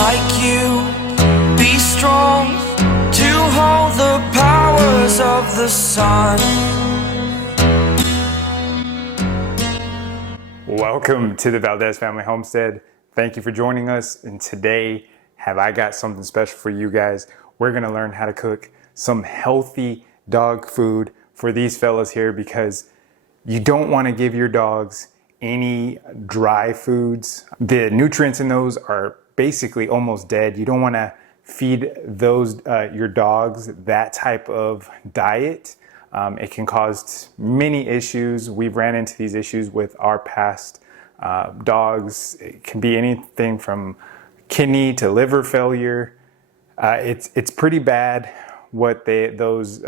like you. Be strong to hold the powers of the sun. Welcome to the Valdez Family Homestead. Thank you for joining us. And today, have I got something special for you guys. We're gonna learn how to cook some healthy dog food for these fellas here, because you don't wanna give your dogs any dry foods. The nutrients in those are basically almost dead. You don't wanna feed those your dogs that type of diet. It can cause many issues. We've ran into these issues with our past dogs. It can be anything from kidney to liver failure. It's pretty bad what those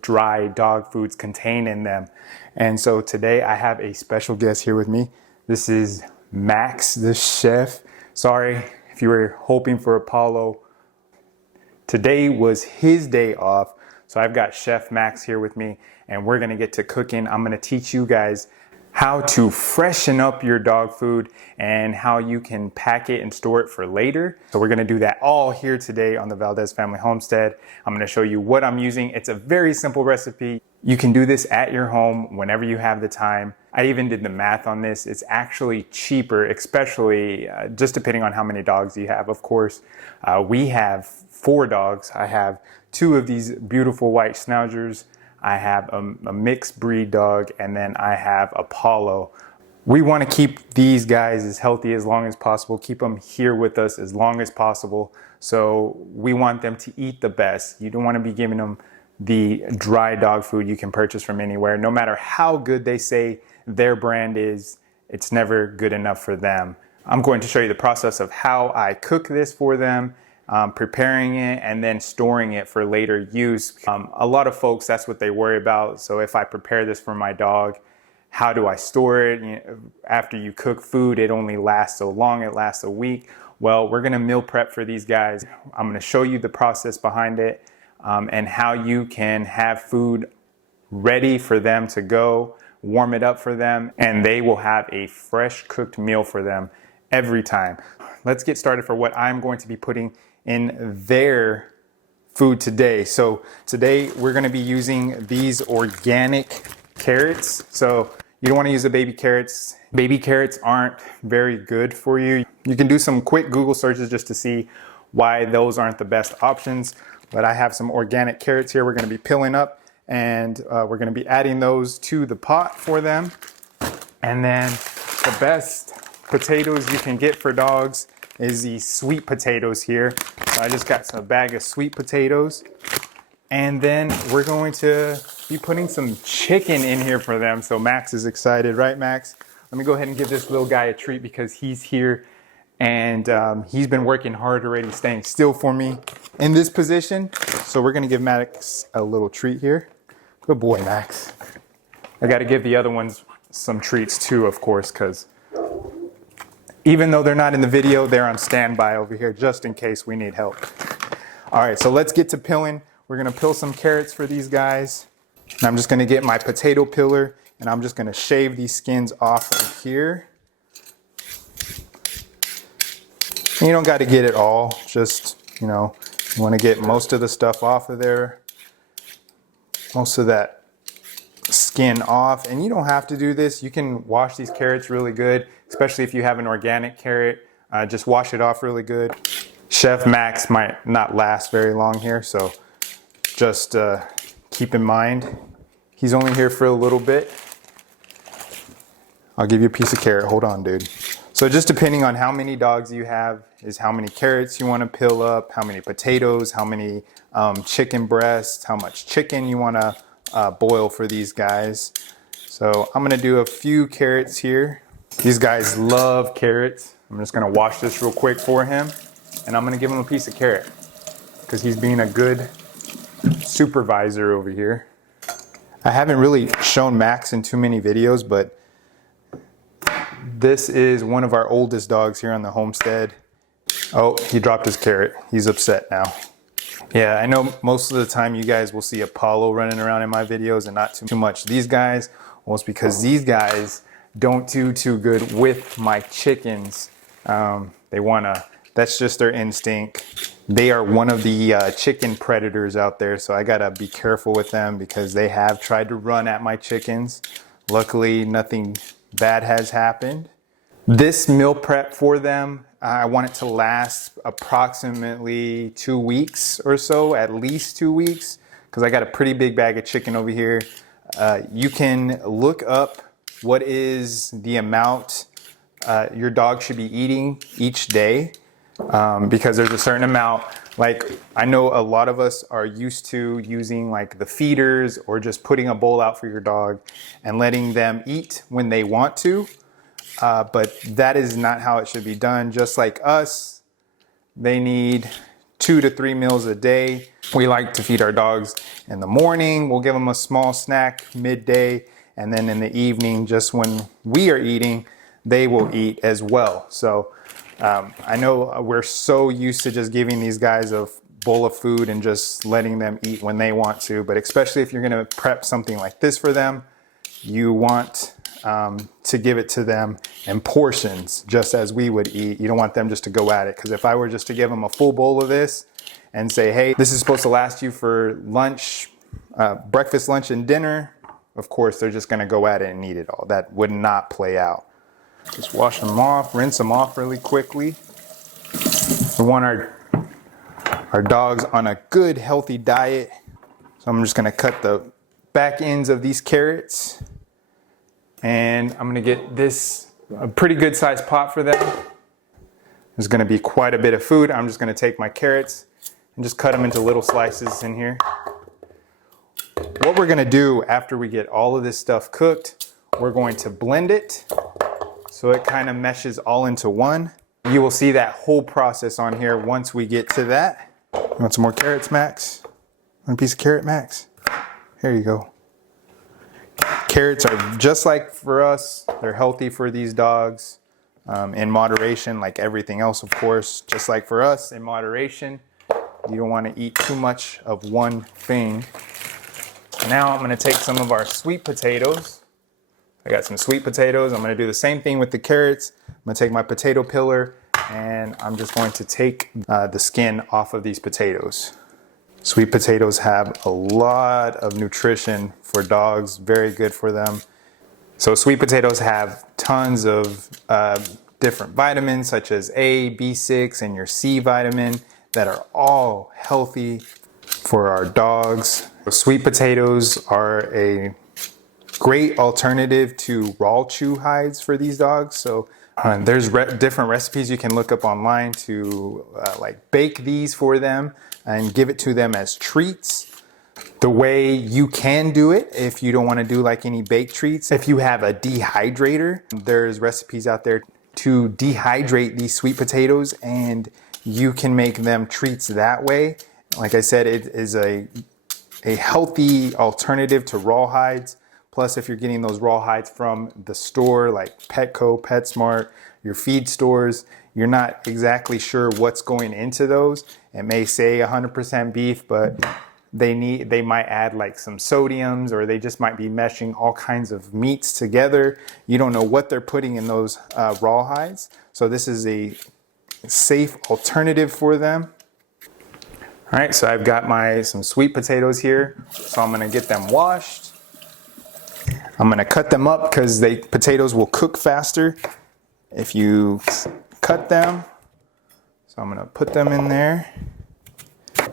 dry dog foods contain in them. And so today I have a special guest here with me. This is Max, the chef. Sorry if you were hoping for Apollo. Today was his day off. So I've got Chef Max here with me, and we're gonna get to cooking. I'm gonna teach you guys how to freshen up your dog food and how you can pack it and store it for later. So we're gonna do that all here today on the Valdez Family Homestead. I'm gonna show you what I'm using. It's a very simple recipe. You can do this at your home whenever you have the time. I even did the math on this. It's actually cheaper, especially just depending on how many dogs you have, of course. We have 4 dogs. I have 2 of these beautiful white schnauzers. I have a mixed breed dog, and then I have Apollo. We want to keep these guys as healthy as long as possible, keep them here with us as long as possible. So we want them to eat the best. You don't want to be giving them the dry dog food you can purchase from anywhere. No matter how good they say their brand is, it's never good enough for them. I'm going to show you the process of how I cook this for them, preparing it and then storing it for later use. A lot of folks, that's what they worry about. So if I prepare this for my dog, how do I store it? You know, after you cook food, it only lasts so long, it lasts a week. Well, we're gonna meal prep for these guys. I'm gonna show you the process behind it and how you can have food ready for them to go, warm it up for them, and they will have a fresh cooked meal for them every time. Let's get started for what I'm going to be putting in their food today. So today we're gonna be using these organic carrots. So you don't wanna use the baby carrots. Baby carrots aren't very good for you. You can do some quick Google searches just to see why those aren't the best options. But I have some organic carrots here we're gonna be peeling up, and we're gonna be adding those to the pot for them. And then the best potatoes you can get for dogs is these sweet potatoes here. So I just got a bag of sweet potatoes. And then we're going to be putting some chicken in here for them. So Max is excited, right Max? Let me go ahead and give this little guy a treat because he's here and he's been working hard already, staying still for me in this position. So we're gonna give Max a little treat here. Good boy, Max. I gotta give the other ones some treats too, of course, because even though they're not in the video, they're on standby over here just in case we need help. All right, so let's get to peeling. We're gonna peel some carrots for these guys. And I'm just gonna get my potato peeler and I'm just gonna shave these skins off of here. And you don't gotta get it all, just, you know, you wanna get most of the stuff off of there. Most of that skin off, and you don't have to do this. You can wash these carrots really good, especially if you have an organic carrot. Just wash it off really good. Chef Max might not last very long here, so just keep in mind he's only here for a little bit. I'll give you a piece of carrot. Hold on, dude. So just depending on how many dogs you have is how many carrots you want to peel up, how many potatoes, how many chicken breasts, how much chicken you want to boil for these guys. So I'm gonna do a few carrots here. These guys love carrots. I'm just gonna wash this real quick for him, and I'm gonna give him a piece of carrot because he's being a good supervisor over here. I haven't really shown Max in too many videos, but this is one of our oldest dogs here on the homestead. Oh, he dropped his carrot. He's upset now. Yeah, I know most of the time you guys will see Apollo running around in my videos and not too much these guys. Well, it's because these guys don't do too good with my chickens. They want to That's just their instinct. They are one of the chicken predators out there, so I gotta be careful with them because they have tried to run at my chickens. Luckily, nothing bad has happened. This meal prep for them, I want it to last approximately 2 weeks or so, at least 2 weeks, because I got a pretty big bag of chicken over here. You can look up what is the amount your dog should be eating each day, because there's a certain amount. Like, I know a lot of us are used to using like the feeders or just putting a bowl out for your dog and letting them eat when they want to. But that is not how it should be done. Just like us, they need 2 to 3 meals a day. We like to feed our dogs in the morning. We'll give them a small snack midday. And then in the evening, just when we are eating, they will eat as well. So I know we're so used to just giving these guys a bowl of food and just letting them eat when they want to. But especially if you're going to prep something like this for them, you want to give it to them in portions, just as we would eat. You don't want them just to go at it. Because if I were just to give them a full bowl of this and say, hey, this is supposed to last you for lunch, breakfast, lunch, and dinner, of course, they're just going to go at it and eat it all. That would not play out. Just wash them off, rinse them off really quickly. We want our dogs on a good, healthy diet. So I'm just going to cut the back ends of these carrots. And I'm going to get this a pretty good sized pot for them. There's going to be quite a bit of food. I'm just going to take my carrots and just cut them into little slices in here. What we're going to do after we get all of this stuff cooked, we're going to blend it so it kind of meshes all into one. You will see that whole process on here once we get to that. You want some more carrots, Max? Want a piece of carrot, Max? Here you go. Carrots are just like for us. They're healthy for these dogs in moderation, like everything else, of course. Just like for us, in moderation. You don't want to eat too much of one thing. Now I'm going to take some of our sweet potatoes. I got some sweet potatoes. I'm going to do the same thing with the carrots. I'm going to take my potato peeler and I'm just going to take the skin off of these potatoes. Sweet potatoes have a lot of nutrition for dogs, very good for them. So sweet potatoes have tons of different vitamins such as A, B6, and your C vitamin that are all healthy for our dogs. Sweet potatoes are a great alternative to raw chew hides for these dogs. So there's different recipes you can look up online to like bake these for them and give it to them as treats. The way you can do it, if you don't want to do like any baked treats, if you have a dehydrator, there's recipes out there to dehydrate these sweet potatoes and you can make them treats that way. Like I said, it is a healthy alternative to raw hides. Plus, if you're getting those raw hides from the store like Petco, PetSmart, your feed stores, you're not exactly sure what's going into those. It may say 100% beef, but they might add like some sodiums, or they just might be meshing all kinds of meats together. You don't know what they're putting in those raw hides. So this is a safe alternative for them. All right, so I've got some sweet potatoes here. So I'm gonna get them washed. I'm gonna cut them up because potatoes will cook faster if you cut them. So I'm gonna put them in there.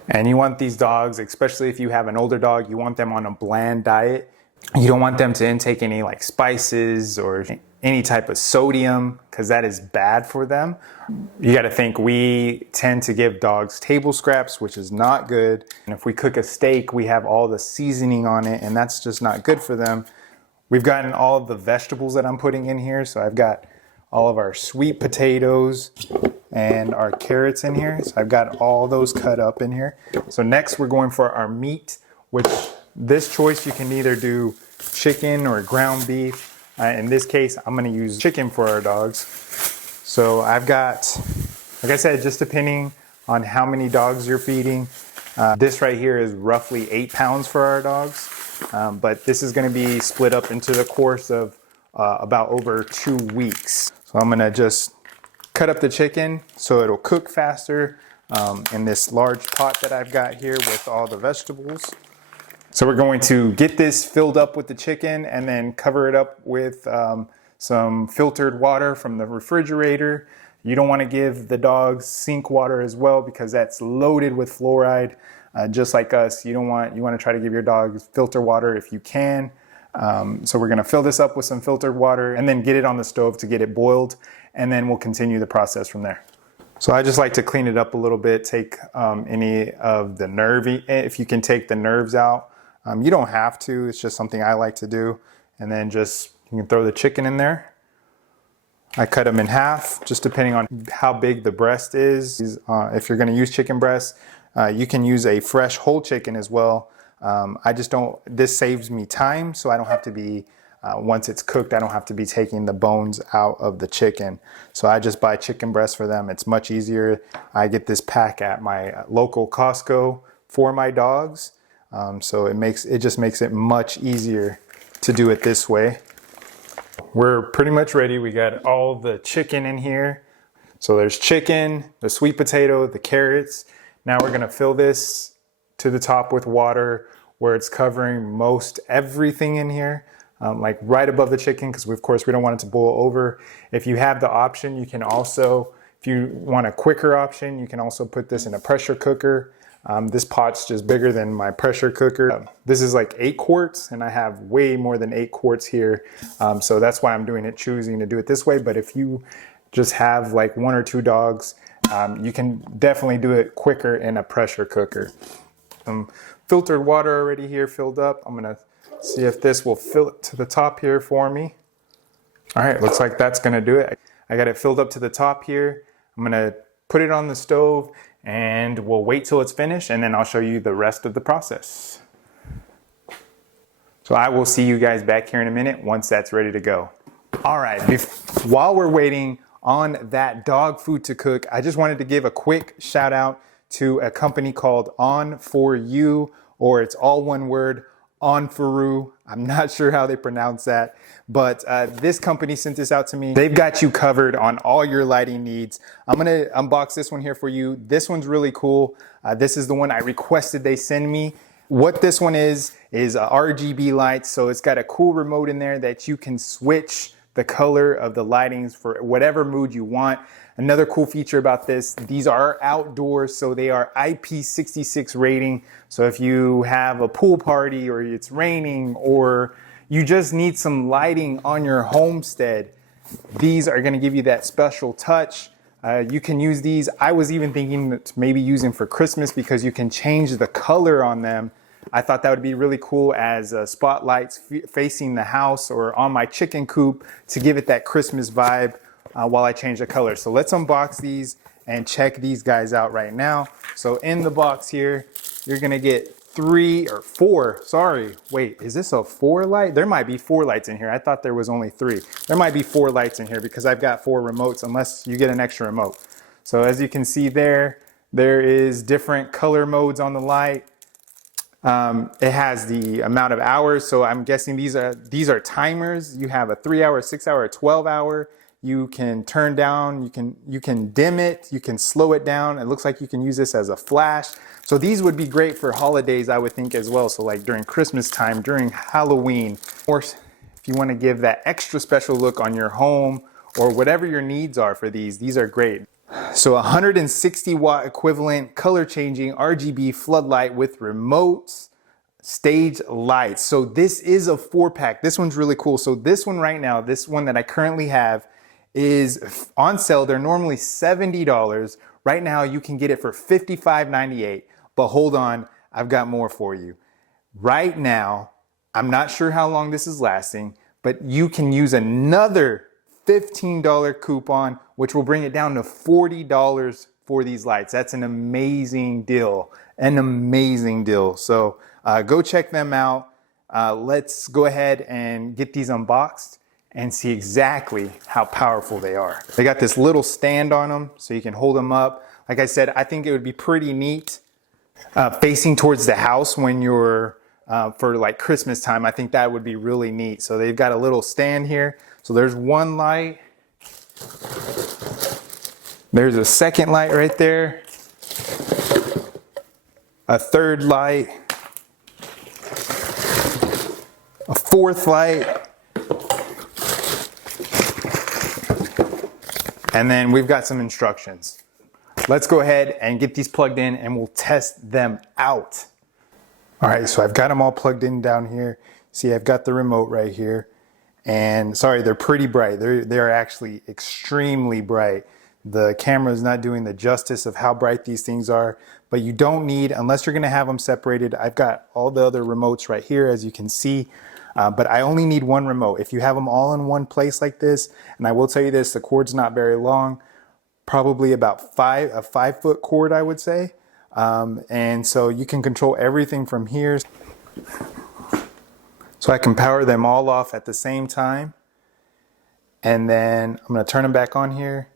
And you want these dogs, especially if you have an older dog, you want them on a bland diet. You don't want them to intake any like spices or any type of sodium, because that is bad for them. You got to think, we tend to give dogs table scraps, which is not good. And if we cook a steak, we have all the seasoning on it, and that's just not good for them. We've gotten all of the vegetables that I'm putting in here. So I've got all of our sweet potatoes and our carrots in here. So I've got all those cut up in here. So next we're going for our meat, which this choice you can either do chicken or ground beef. In this case, I'm going to use chicken for our dogs. So I've got, like I said, just depending on how many dogs you're feeding. This right here is roughly 8 pounds for our dogs. But this is going to be split up into the course of about over 2 weeks. So I'm going to just cut up the chicken so it'll cook faster in this large pot that I've got here with all the vegetables. So we're going to get this filled up with the chicken and then cover it up with some filtered water from the refrigerator. You don't want to give the dogs sink water as well because that's loaded with fluoride. Just like us, you want to try to give your dogs filter water if you can. So we're going to fill this up with some filtered water and then get it on the stove to get it boiled, and then we'll continue the process from there. So I just like to clean it up a little bit, take any of the if you can take the nerves out. You don't have to, it's just something I like to do. And then you can throw the chicken in there. I cut them in half, just depending on how big the breast is. If you're gonna use chicken breast, you can use a fresh whole chicken as well. This saves me time, so I don't have to be, once it's cooked, I don't have to be taking the bones out of the chicken. So I just buy chicken breast for them. It's much easier. I get this pack at my local Costco for my dogs. So it just makes it much easier to do it this way. We're pretty much ready. We got all the chicken in here. So there's chicken, the sweet potato, the carrots. Now we're gonna fill this to the top with water where it's covering most everything in here, like right above the chicken, because of course we don't want it to boil over. If you have the option, you can also, if you want a quicker option, you can also put this in a pressure cooker. This pot's just bigger than my pressure cooker. This is like 8 quarts and I have way more than 8 quarts here. So that's why I'm choosing to do it this way. But if you just have like 1 or 2 dogs, you can definitely do it quicker in a pressure cooker. Filtered water already here filled up. I'm gonna see if this will fill it to the top here for me. All right, looks like that's gonna do it. I got it filled up to the top here. I'm gonna put it on the stove and we'll wait till it's finished, and then I'll show you the rest of the process. So I will see you guys back here in a minute once that's ready to go. All right, while we're waiting on that dog food to cook, I just wanted to give a quick shout out to a company called Onforu, or it's all one word, Onforu. I'm not sure how they pronounce that, but this company sent this out to me. They've got you covered on all your lighting needs. I'm gonna unbox this one here for you. This one's really cool. This is the one I requested they send me. What this one is RGB lights. So it's got a cool remote in there that you can switch the color of the lightings for whatever mood you want. Another cool feature about this, these are outdoors, so they are IP66 rating. So if you have a pool party or it's raining or you just need some lighting on your homestead, these are gonna give you that special touch. You can use these. I was even thinking to maybe use them for Christmas because you can change the color on them. I thought that would be really cool as spotlights facing the house or on my chicken coop to give it that Christmas vibe while I change the color. So let's unbox these and check these guys out right now. So in the box here, you're gonna get 3 or 4, sorry, wait, is this a 4 light? There might be 4 lights in here. I thought there was only 3. There might be 4 lights in here because I've got 4 remotes unless you get an extra remote. So as you can see there is different color modes on the light. It has the amount of hours, so I'm guessing these are timers. You have a 3-hour, 6-hour, 12-hour. You can turn down, you can dim it, you can slow it down. It looks like you can use this as a flash. So these would be great for holidays, I would think as well. So like during Christmas time, during Halloween, or if you want to give that extra special look on your home or whatever your needs are for these are great. So 160 watt equivalent color changing RGB floodlight with remotes, stage lights. So this is a 4-pack. This one's really cool. So this one right now, this one that I currently have is on sale. They're normally $70. Right now you can get it for $55.98. But hold on, I've got more for you. Right now, I'm not sure how long this is lasting, but you can use another $15 coupon, which will bring it down to $40 for these lights. That's an amazing deal, So go check them out. Let's go ahead and get these unboxed and see exactly how powerful they are. They got this little stand on them so you can hold them up. Like I said, I think it would be pretty neat facing towards the house when you're for like Christmas time. I think that would be really neat. So they've got a little stand here. So there's one light. There's a second light right there. A third light. A fourth light. And then we've got some instructions. Let's go ahead and get these plugged in and we'll test them out. All right, so I've got them all plugged in down here. See, I've got the remote right here. And sorry, they're pretty bright. They're actually extremely bright. The camera is not doing the justice of how bright these things are, but you don't need, unless you're gonna have them separated. I've got all the other remotes right here, as you can see, but I only need one remote. If you have them all in one place like this, and I will tell you this, the cord's not very long, probably about a 5-foot cord, I would say. And so you can control everything from here. So I can power them all off at the same time. And then I'm gonna turn them back on here.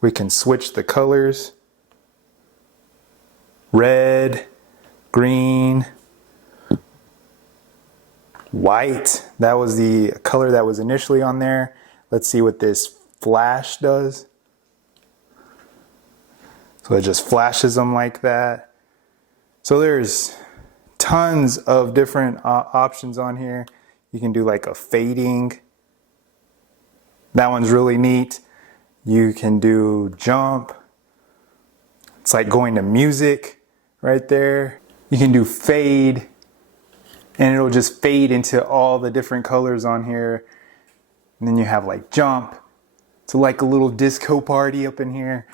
We can switch the colors. Red, green, white. That was the color that was initially on there. Let's see what this flash does. So it just flashes them like that. So there's tons of different options on here. You can do like a fading. That one's really neat. You can do jump. It's like going to music right there. You can do fade, and it'll just fade into all the different colors on here. And then you have like jump. It's like a little disco party up in here.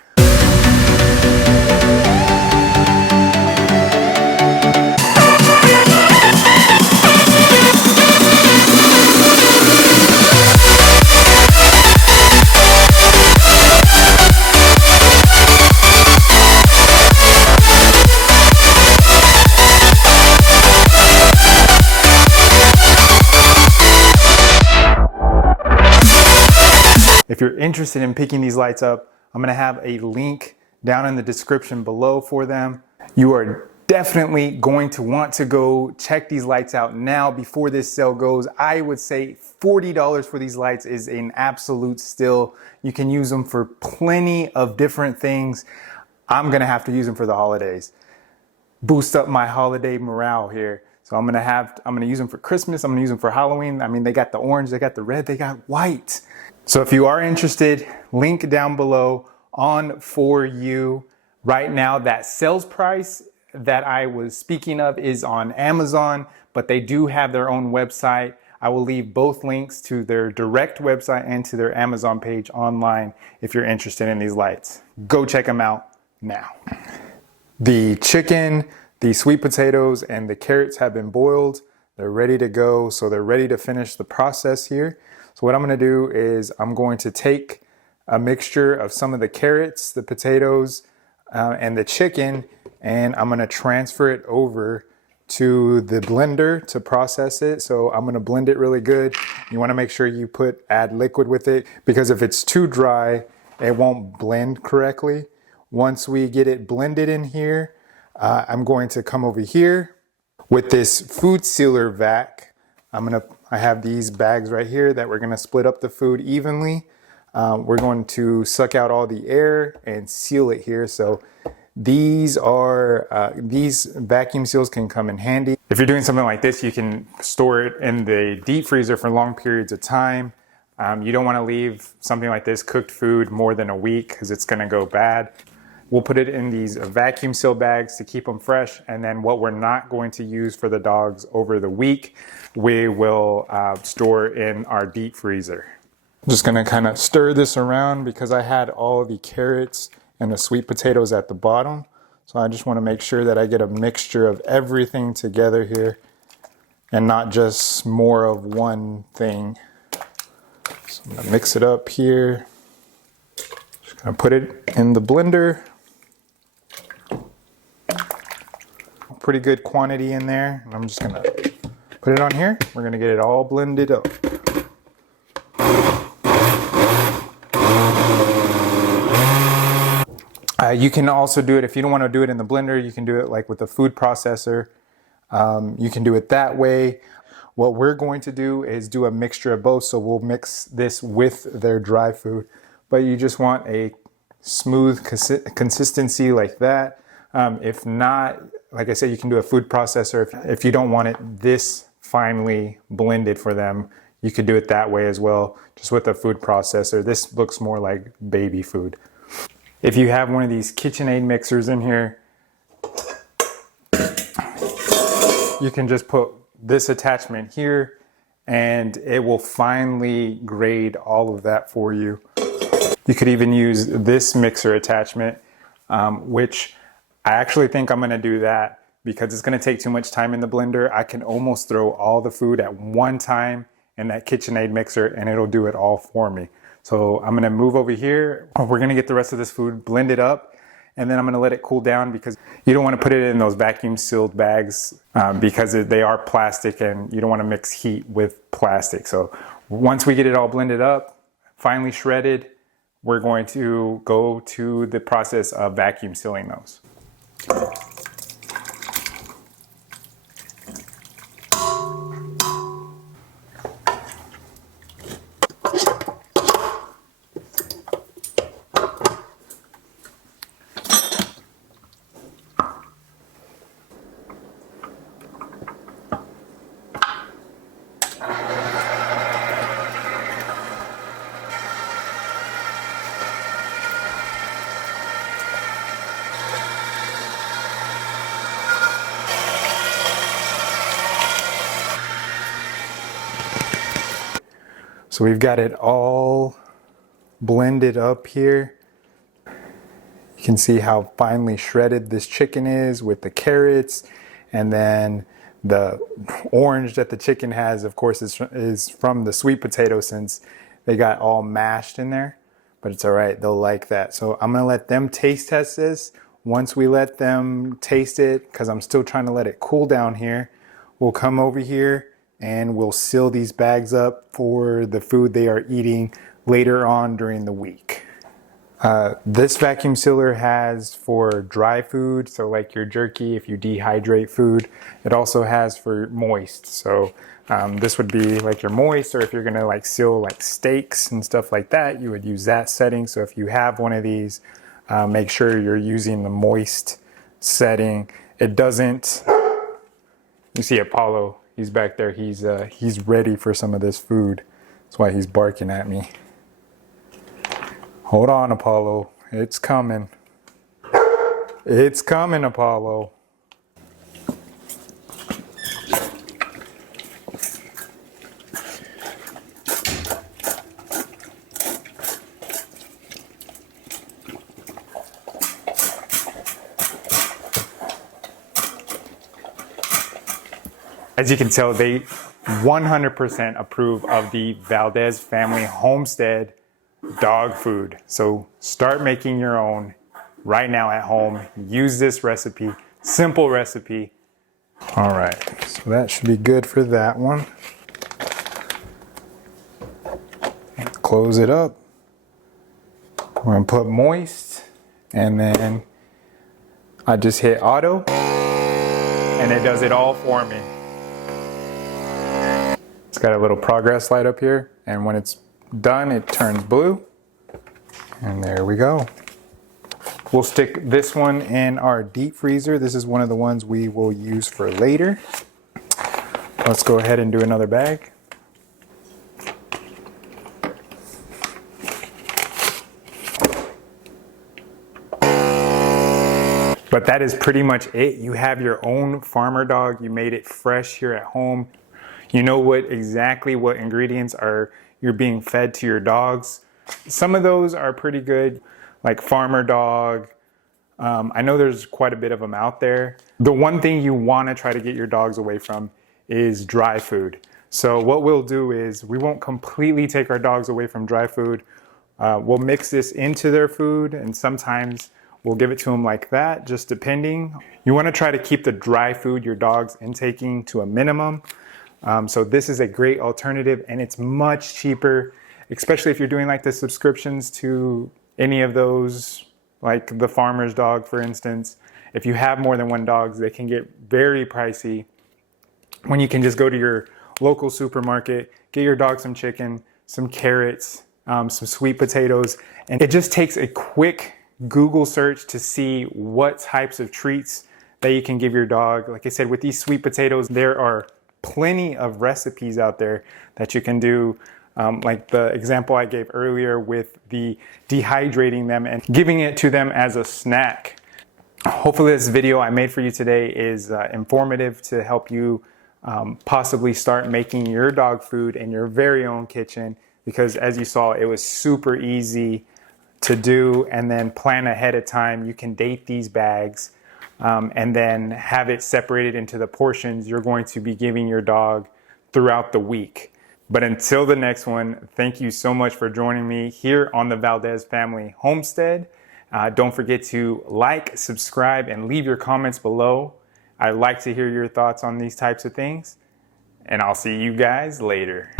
If you're interested in picking these lights up, I'm gonna have a link down in the description below for them. You are definitely going to want to go check these lights out now before this sale goes. I would say $40 for these lights is an absolute steal. You can use them for plenty of different things. I'm gonna have to use them for the holidays. Boost up my holiday morale here. So I'm gonna use them for Christmas, I'm gonna use them for Halloween. I mean, they got the orange, they got the red, they got white. So if you are interested, link down below Onforu. Right now, that sales price that I was speaking of is on Amazon, but they do have their own website. I will leave both links to their direct website and to their Amazon page online if you're interested in these lights. Go check them out now. The chicken, the sweet potatoes, and the carrots have been boiled. They're ready to go, so they're ready to finish the process here. So what I'm gonna do is I'm going to take a mixture of some of the carrots, the potatoes, and the chicken, and I'm gonna transfer it over to the blender to process it. So I'm gonna blend it really good. You wanna make sure you add liquid with it, because if it's too dry, it won't blend correctly. Once we get it blended in here, I'm going to come over here with this food sealer vac. I have these bags right here that we're gonna split up the food evenly. We're going to suck out all the air and seal it here. So these vacuum seals can come in handy. If you're doing something like this, you can store it in the deep freezer for long periods of time. You don't wanna leave something like this, cooked food, more than a week because it's gonna go bad. We'll put it in these vacuum seal bags to keep them fresh. And then what we're not going to use for the dogs over the week, we will store in our deep freezer. I'm just gonna kind of stir this around because I had all the carrots and the sweet potatoes at the bottom. So I just wanna make sure that I get a mixture of everything together here and not just more of one thing. So I'm gonna mix it up here. Just gonna put it in the blender. Pretty good quantity in there. And I'm just gonna put it on here. We're gonna get it all blended up. You can also do it, if you don't wanna do it in the blender, you can do it like with a food processor. You can do it that way. What we're going to do is do a mixture of both. So we'll mix this with their dry food, but you just want a smooth consistency like that. If not, like I said, you can do a food processor. If you don't want it this finely blended for them, you could do it that way as well, just with a food processor. This looks more like baby food. If you have one of these KitchenAid mixers in here, you can just put this attachment here and it will finely grade all of that for you. You could even use this mixer attachment, which I actually think I'm gonna do that because it's gonna take too much time in the blender. I can almost throw all the food at one time in that KitchenAid mixer and it'll do it all for me. So I'm gonna move over here. We're gonna get the rest of this food blended up and then I'm gonna let it cool down because you don't wanna put it in those vacuum sealed bags because they are plastic and you don't wanna mix heat with plastic. So once we get it all blended up, finely shredded, we're going to go to the process of vacuum sealing those. So we've got it all blended up here. You can see how finely shredded this chicken is with the carrots, and then the orange that the chicken has, of course, is from the sweet potato since they got all mashed in there, but it's all right, they'll like that. So I'm gonna let them taste test this. Once we let them taste it, because I'm still trying to let it cool down here, we'll come over here and we'll seal these bags up for the food they are eating later on during the week. This vacuum sealer has for dry food, so like your jerky, if you dehydrate food. It also has for moist, so this would be like your moist, or if you're gonna like seal like steaks and stuff like that, you would use that setting. So if you have one of these, make sure you're using the moist setting. It doesn't, you see Apollo, he's back there, he's ready for some of this food. That's why he's barking at me. Hold on, Apollo. It's coming. It's coming, Apollo. As you can tell, they 100% approve of the Valdez family homestead dog food. So start making your own right now at home. Use this recipe, simple recipe. All right, so that should be good for that one. Close it up. We're gonna put moist, and then I just hit auto, and it does it all for me. It's got a little progress light up here, and when it's done, it turns blue, and there we go. We'll stick this one in our deep freezer. This is one of the ones we will use for later. Let's go ahead and do another bag. But that is pretty much it. You have your own farmer dog. You made it fresh here at home. You know exactly what ingredients you're being fed to your dogs. Some of those are pretty good, like Farmer Dog. I know there's quite a bit of them out there. The one thing you want to try to get your dogs away from is dry food. So what we'll do is we won't completely take our dogs away from dry food. We'll mix this into their food, and sometimes we'll give it to them like that, just depending. You want to try to keep the dry food your dog's intaking to a minimum. So this is a great alternative, and it's much cheaper, especially if you're doing like the subscriptions to any of those, like the farmer's dog, for instance. If you have more than one dog, they can get very pricey when you can just go to your local supermarket, get your dog some chicken, some carrots, some sweet potatoes, and it just takes a quick Google search to see what types of treats that you can give your dog. Like I said, with these sweet potatoes, there are plenty of recipes out there that you can do. Like the example I gave earlier with the dehydrating them and giving it to them as a snack. Hopefully this video I made for you today is informative to help you possibly start making your dog food in your very own kitchen, because as you saw, it was super easy to do and then plan ahead of time. You can date these bags and then have it separated into the portions you're going to be giving your dog throughout the week. But until the next one, thank you so much for joining me here on the Valdez Family Homestead. Don't forget to like, subscribe, and leave your comments below. I'd like to hear your thoughts on these types of things. And I'll see you guys later.